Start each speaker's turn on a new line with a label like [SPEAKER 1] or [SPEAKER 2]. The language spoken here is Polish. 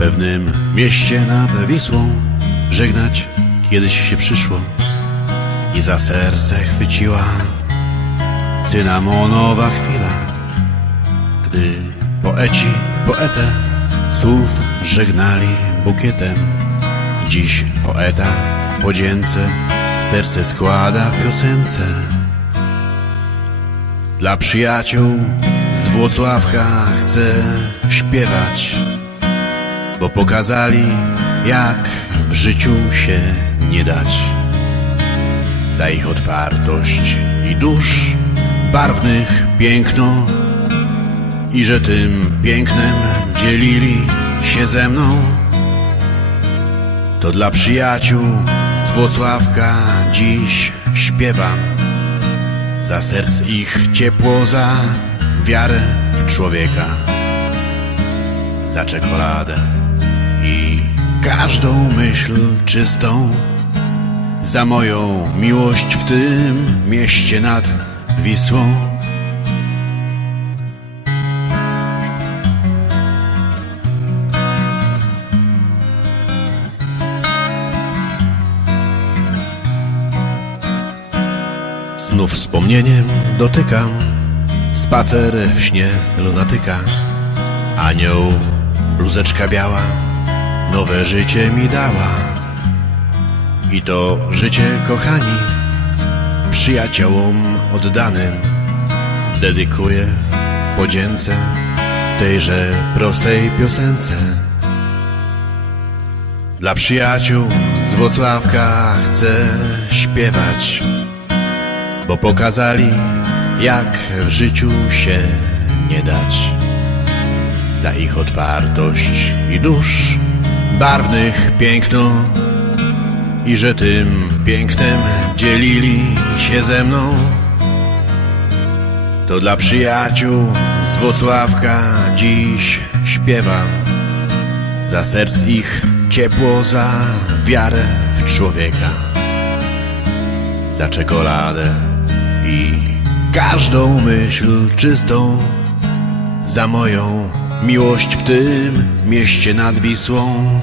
[SPEAKER 1] pewnym mieście nad Wisłą żegnać kiedyś się przyszło i za serce chwyciła cynamonowa chwila, gdy poeci poetę słów żegnali bukietem. Dziś poeta w podzięce serce składa w piosence. Dla przyjaciół z Włocławka chcę śpiewać, bo pokazali, jak w życiu się nie dać. Za ich otwartość i dusz barwnych piękno i że tym pięknem dzielili się ze mną. To dla przyjaciół z Włocławka dziś śpiewam. Za serc ich ciepło, za wiarę w człowieka, za czekoladę każdą myśl czystą, za moją miłość w tym mieście nad Wisłą. Znów wspomnieniem dotykam Spacer w śnie lunatyka Anioł, bluzeczka biała Nowe życie mi dała. I to życie, kochani Przyjaciołom oddanym. Dedykuję podzięce Tejże prostej piosence. Dla przyjaciół z Włocławka chcę śpiewać bo pokazali, jak w życiu się nie dać. Za ich otwartość i dusz barwnych piękno i że tym pięknem dzielili się ze mną. To dla przyjaciół z Włocławka dziś śpiewam. Za serc ich ciepło, za wiarę w człowieka za czekoladę i każdą myśl czystą, za moją miłość w tym mieście nad Wisłą.